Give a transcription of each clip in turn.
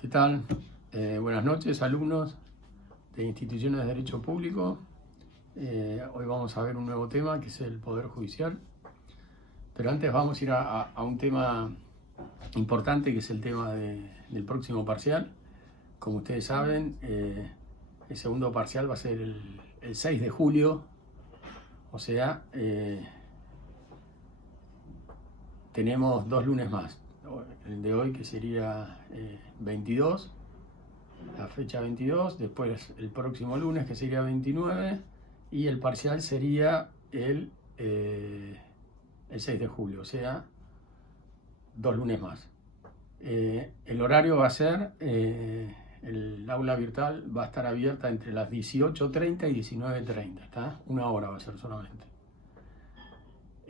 ¿Qué tal? Buenas noches, alumnos de instituciones de derecho público. Hoy vamos a ver un nuevo tema que es el Poder Judicial. Pero antes vamos a ir a un tema importante que es el tema del próximo parcial. Como ustedes saben, el segundo parcial va a ser el 6 de julio, o sea, tenemos 2 lunes más. El de hoy que sería 22, la fecha 22, después el próximo lunes que sería 29 y el parcial sería el 6 de julio, o sea, 2 lunes más. El horario va a ser, el aula virtual va a estar abierta entre las 18:30 y 19:30, ¿está? 1 hora va a ser solamente.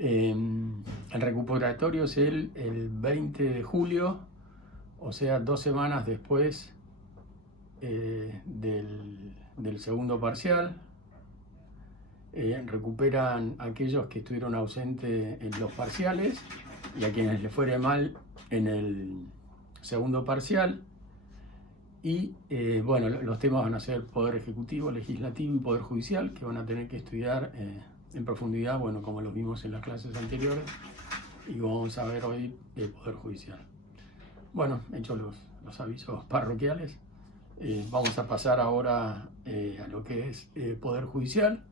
El recuperatorio es el 20 de julio, o sea, 2 semanas después del segundo parcial. Recuperan aquellos que estuvieron ausentes en los parciales y a quienes les fuere mal en el segundo parcial. Y bueno, los temas van a ser Poder Ejecutivo, Legislativo y Poder Judicial, que van a tener que estudiar en profundidad, bueno, como lo vimos en las clases anteriores, y vamos a ver hoy el Poder Judicial. Bueno, hechos los avisos parroquiales, vamos a pasar ahora a lo que es Poder Judicial.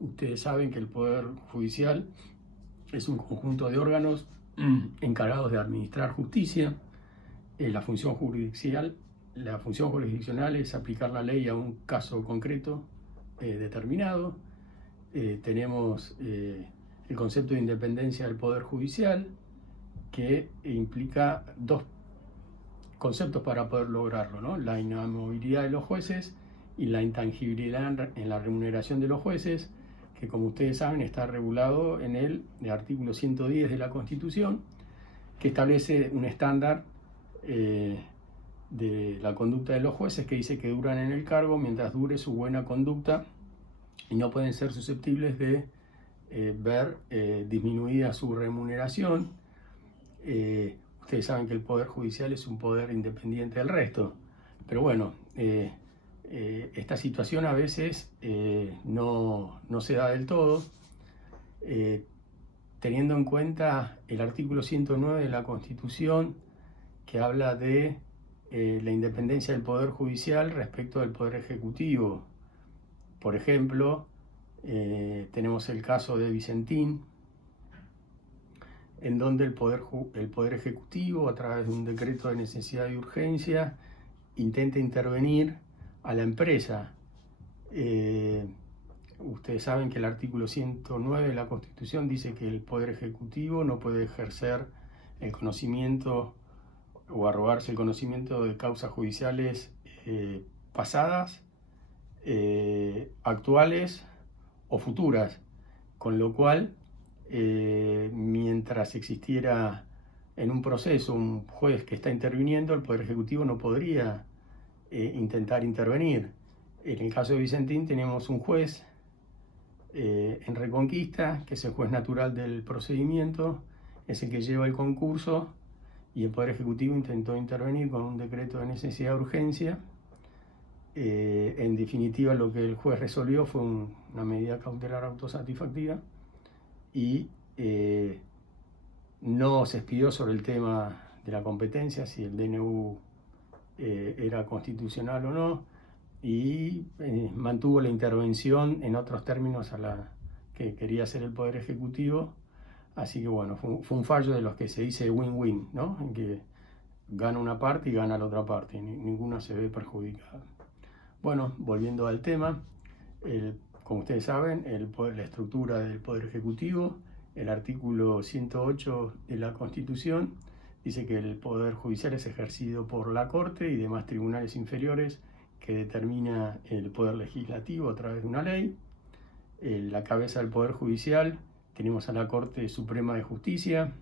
Ustedes saben que el Poder Judicial es un conjunto de órganos encargados de administrar justicia. La función jurisdiccional es aplicar la ley a un caso concreto determinado. Tenemos el concepto de independencia del Poder Judicial, que implica 2 conceptos para poder lograrlo, ¿no? La inamovilidad de los jueces y la intangibilidad en la remuneración de los jueces, que como ustedes saben está regulado en el artículo 110 de la Constitución, que establece un estándar de la conducta de los jueces, que dice que duran en el cargo mientras dure su buena conducta y no pueden ser susceptibles de ver disminuida su remuneración. Ustedes saben que el Poder Judicial es un poder independiente del resto, pero bueno, esta situación a veces no se da del todo, teniendo en cuenta el artículo 109 de la Constitución, que habla de la independencia del Poder Judicial respecto del Poder Ejecutivo. Por ejemplo, tenemos el caso de Vicentín, en donde el poder Ejecutivo, a través de un decreto de necesidad y urgencia, intenta intervenir a la empresa. Ustedes saben que el artículo 109 de la Constitución dice que el Poder Ejecutivo no puede ejercer el conocimiento o arrogarse el conocimiento de causas judiciales pasadas, actuales o futuras, con lo cual mientras existiera en un proceso un juez que está interviniendo, el Poder Ejecutivo no podría intentar intervenir. En el caso de Vicentín tenemos un juez en Reconquista, que es el juez natural del procedimiento, es el que lleva el concurso, y el Poder Ejecutivo intentó intervenir con un decreto de necesidad de urgencia. En definitiva, lo que el juez resolvió fue una medida cautelar autosatisfactiva y no se expidió sobre el tema de la competencia, si el DNU era constitucional o no, y mantuvo la intervención en otros términos a la que quería hacer el Poder Ejecutivo. Así que bueno, fue un fallo de los que se dice win-win, ¿no? En que gana una parte y gana la otra parte, ninguna se ve perjudicada. Bueno, volviendo al tema, como ustedes saben, la estructura del Poder Ejecutivo, el artículo 108 de la Constitución, dice que el Poder Judicial es ejercido por la Corte y demás tribunales inferiores que determina el Poder Legislativo a través de una ley. La cabeza del Poder Judicial tenemos a la Corte Suprema de Justicia,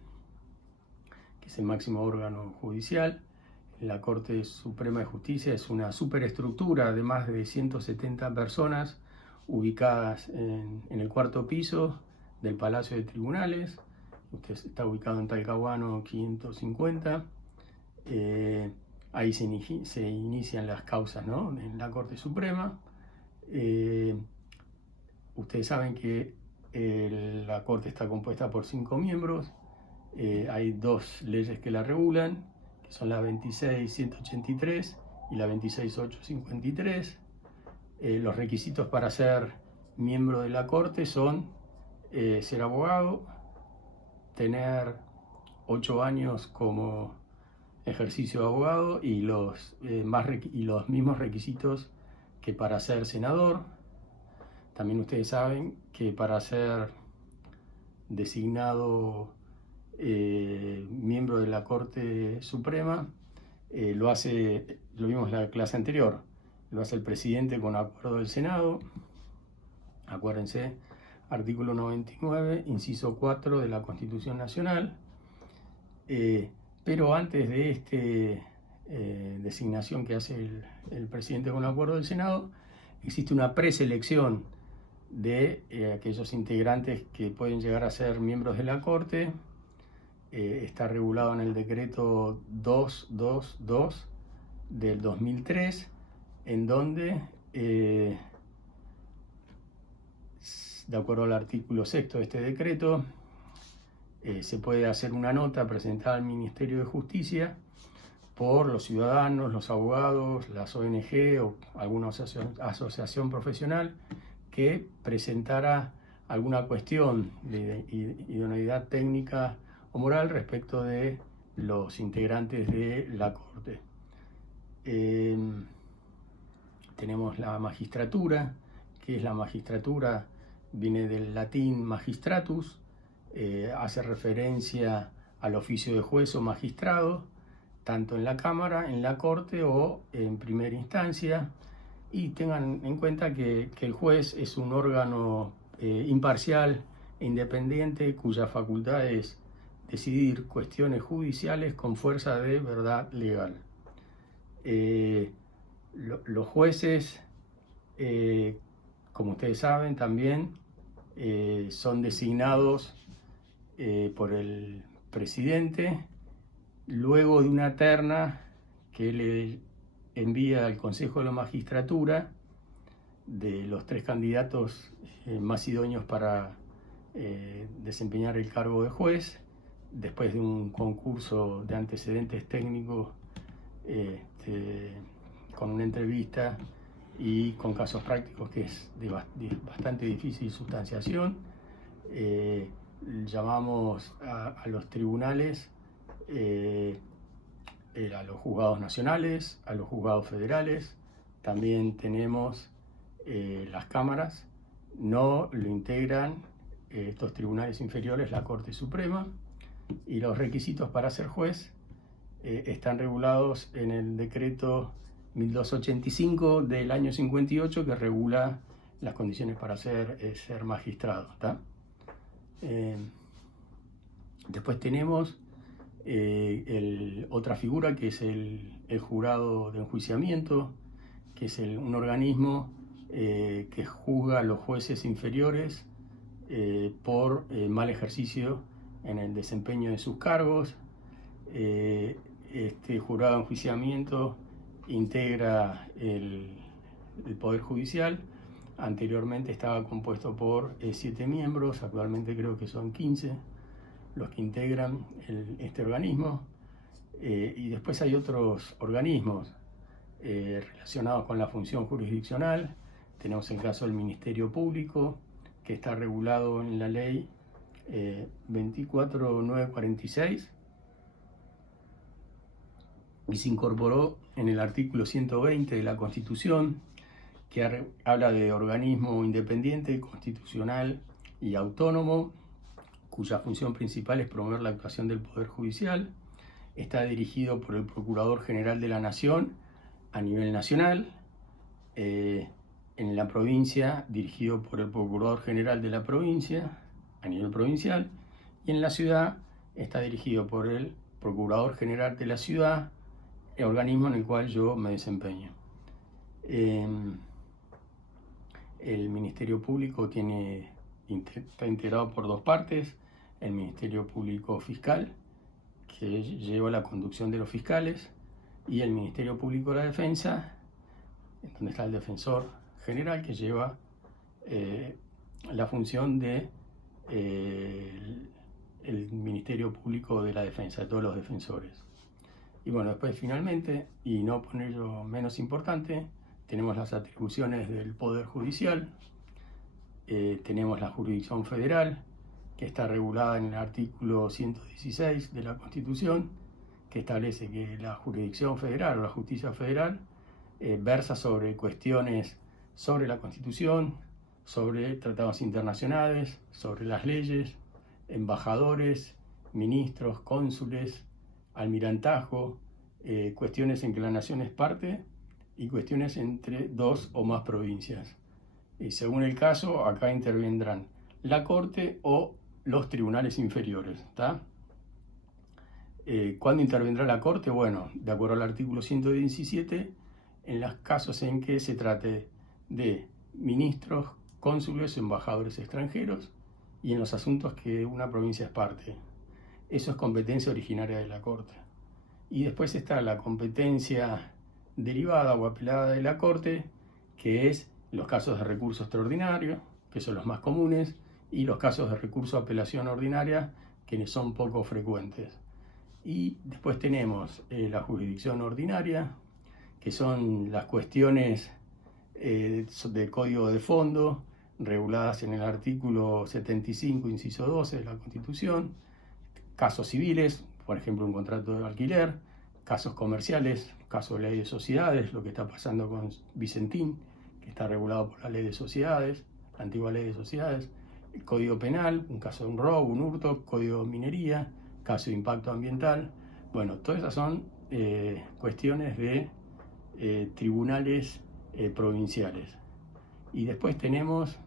que es el máximo órgano judicial. La Corte Suprema de Justicia es una superestructura de más de 170 personas ubicadas en el 4º piso del Palacio de Tribunales. Usted está ubicado en Talcahuano 550. ahí se inician las causas, ¿no?, en la Corte Suprema. Ustedes saben que la Corte está compuesta por 5 miembros. Hay 2 leyes que la regulan, que son la 26.183 y la 26.853. Los requisitos para ser miembro de la Corte son ser abogado, tener 8 años como ejercicio de abogado y los mismos requisitos que para ser senador. También ustedes saben que para ser designado miembro de la Corte Suprema, lo vimos en la clase anterior, lo hace el presidente con acuerdo del Senado. Acuérdense, artículo 99, inciso 4 de la Constitución Nacional. Pero antes de esta designación que hace el presidente con acuerdo del Senado, existe una preselección de aquellos integrantes que pueden llegar a ser miembros de la Corte. Está regulado en el decreto 222 del 2003, en donde, de acuerdo al artículo 6 de este decreto, se puede hacer una nota presentada al Ministerio de Justicia por los ciudadanos, los abogados, las ONG o alguna asociación profesional que presentara alguna cuestión de idoneidad técnica o moral respecto de los integrantes de la Corte. Tenemos la magistratura, que es la magistratura, viene del latín magistratus, hace referencia al oficio de juez o magistrado, tanto en la Cámara, en la Corte o en primera instancia. Y tengan en cuenta que el juez es un órgano imparcial e independiente cuya facultad es decidir cuestiones judiciales con fuerza de verdad legal. Los jueces, como ustedes saben también, son designados por el presidente luego de una terna que le envía al Consejo de la Magistratura de los 3 candidatos más idóneos para desempeñar el cargo de juez, después de un concurso de antecedentes técnicos con una entrevista y con casos prácticos que es de bastante difícil sustanciación. Llamamos a los tribunales, a los juzgados nacionales, a los juzgados federales. También tenemos las cámaras. No lo integran estos tribunales inferiores, la Corte Suprema, y los requisitos para ser juez están regulados en el decreto 1285 del año 58, que regula las condiciones para ser magistrado, ¿tá? Después tenemos otra figura que es el jurado de enjuiciamiento, que es un organismo que juzga a los jueces inferiores por mal ejercicio en el desempeño de sus cargos. Este jurado de enjuiciamiento integra el Poder Judicial. Anteriormente estaba compuesto por 7 miembros, actualmente creo que son 15 los que integran este organismo. Y después hay otros organismos relacionados con la función jurisdiccional. Tenemos el caso del Ministerio Público, que está regulado en la ley 24946 y se incorporó en el artículo 120 de la Constitución, que habla de organismo independiente, constitucional y autónomo, cuya función principal es promover la actuación del Poder Judicial. Está dirigido por el Procurador General de la Nación a nivel nacional, en la provincia dirigido por el Procurador General de la provincia a nivel provincial, y en la ciudad está dirigido por el Procurador General de la ciudad, el organismo en el cual yo me desempeño. El Ministerio Público está integrado por 2 partes: el Ministerio Público Fiscal, que lleva la conducción de los fiscales, y el Ministerio Público de la Defensa, donde está el defensor general, que lleva la función de el Ministerio Público de la Defensa, de todos los defensores. Y bueno, después finalmente, y no por ello menos importante, tenemos las atribuciones del Poder Judicial, tenemos la jurisdicción federal, que está regulada en el artículo 116 de la Constitución, que establece que la jurisdicción federal o la justicia federal versa sobre cuestiones sobre la Constitución, sobre tratados internacionales, sobre las leyes, embajadores, ministros, cónsules, almirantazgo, cuestiones en que la nación es parte y cuestiones entre dos o más provincias. Según el caso, acá intervendrán la Corte o los tribunales inferiores, ¿tá? ¿Cuándo intervendrá la Corte? Bueno, de acuerdo al artículo 117, en los casos en que se trate de ministros, cónsules o embajadores extranjeros y en los asuntos que una provincia es parte. Eso es competencia originaria de la Corte. Y después está la competencia derivada o apelada de la Corte, que es los casos de recurso extraordinario, que son los más comunes, y los casos de recurso de apelación ordinaria, que son poco frecuentes. Y después tenemos la jurisdicción ordinaria, que son las cuestiones del Código de Fondo, reguladas en el artículo 75, inciso 12 de la Constitución, casos civiles, por ejemplo, un contrato de alquiler, casos comerciales, caso de ley de sociedades, lo que está pasando con Vicentín, que está regulado por la ley de sociedades, la antigua ley de sociedades, el Código Penal, un caso de un robo, un hurto, Código de Minería, caso de impacto ambiental. Bueno, todas esas son cuestiones de tribunales provinciales. Y después tenemos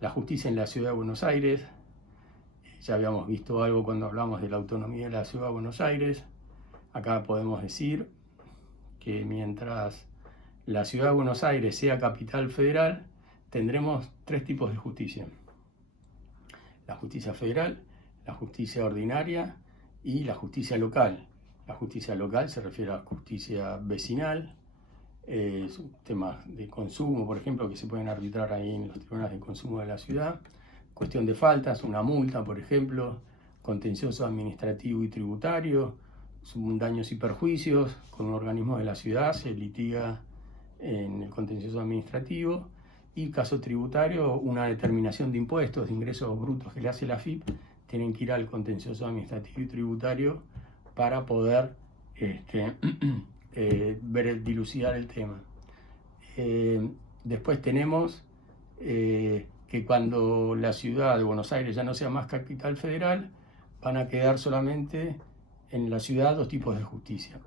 la justicia en la Ciudad de Buenos Aires. Ya habíamos visto algo cuando hablamos de la autonomía de la Ciudad de Buenos Aires. Acá podemos decir que mientras la Ciudad de Buenos Aires sea capital federal, tendremos tres tipos de justicia: la justicia federal, la justicia ordinaria y la justicia local. La justicia local se refiere a la justicia vecinal, temas de consumo, por ejemplo, que se pueden arbitrar ahí en los tribunales de consumo de la ciudad, cuestión de faltas, una multa, por ejemplo, contencioso administrativo y tributario, daños y perjuicios, con un organismo de la ciudad se litiga en el contencioso administrativo, y caso tributario, una determinación de impuestos, de ingresos brutos que le hace la AFIP, tienen que ir al contencioso administrativo y tributario para poder dilucidar el tema. Después tenemos que cuando la ciudad de Buenos Aires ya no sea más capital federal, van a quedar solamente en la ciudad dos tipos de justicia.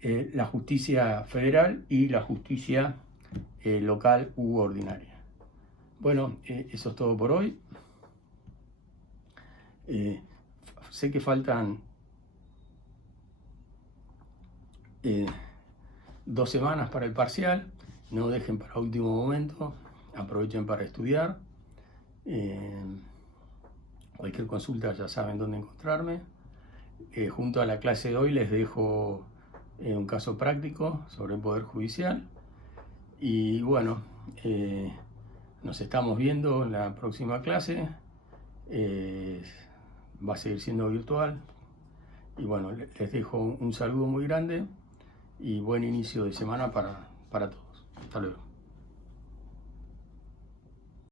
La justicia federal y la justicia local u ordinaria. Bueno, eso es todo por hoy. Sé que faltan 2 semanas para el parcial. No dejen para último momento, aprovechen para estudiar. Cualquier consulta ya saben dónde encontrarme. Junto a la clase de hoy les dejo un caso práctico sobre el Poder Judicial. Y bueno, nos estamos viendo en la próxima clase. Va a seguir siendo virtual. Y bueno, les dejo un saludo muy grande y buen inicio de semana para todos. Hasta luego.